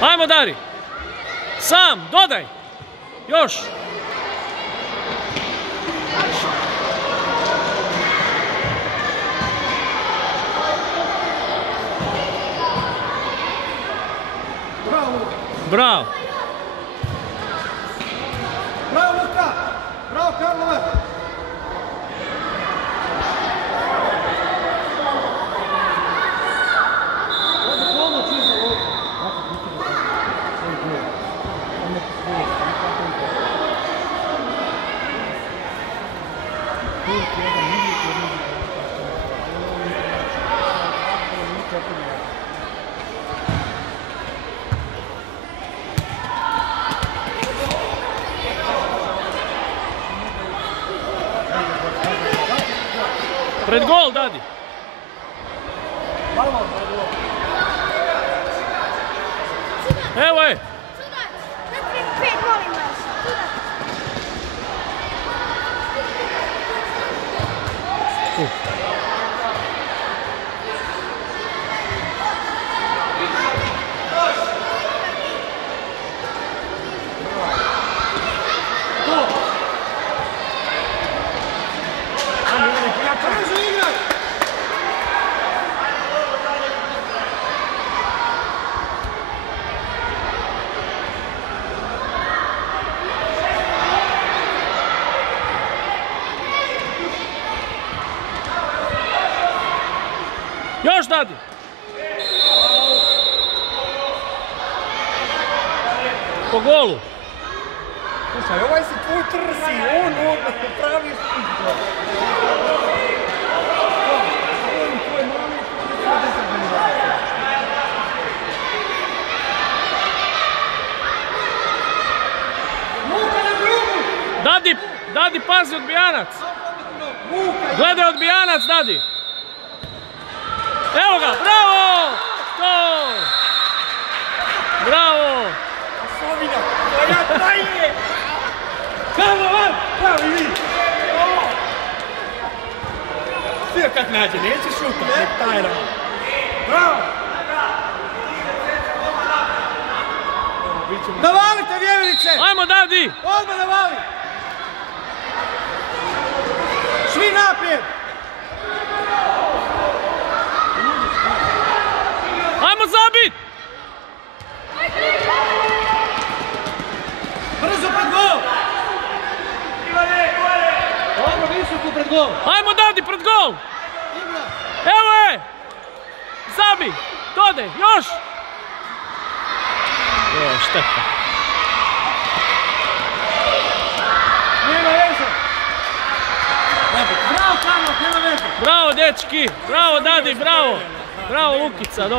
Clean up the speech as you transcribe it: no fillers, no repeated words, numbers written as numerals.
Ajmo Dari. Sam, dodaj. Još. Bravo. Bravo Luka. Bravo Karlovac. Pred gol, Dadi. Evo je. Još Dadi. Po golu. Slušaj, ovaj si tvoj trsi, on pravi futbol. Dadi, pazi odbijanac. Gledaj odbijanac, Dadi. Evo ga, bravo! Gol! Bravo! Sovina, tvoja traje! Kamo van! Bravo i vi! Sve kad nađe, neće šutat, nek taj rad. Bravo! Navalite vjeverice! Ajmo Dadi! Odmah navali! Svi naprijed! Ajmo zabit! Brzo pred gol! Dobro, visoko pred gol! Ajmo Dadi, pred gol! Evo je! Zabi! Dodaj, još! Jo, šteta. Nema veze! Bravo Karlo, nema veze! Bravo dečki! Bravo Dadi, bravo! Bravo Lukica, dobro.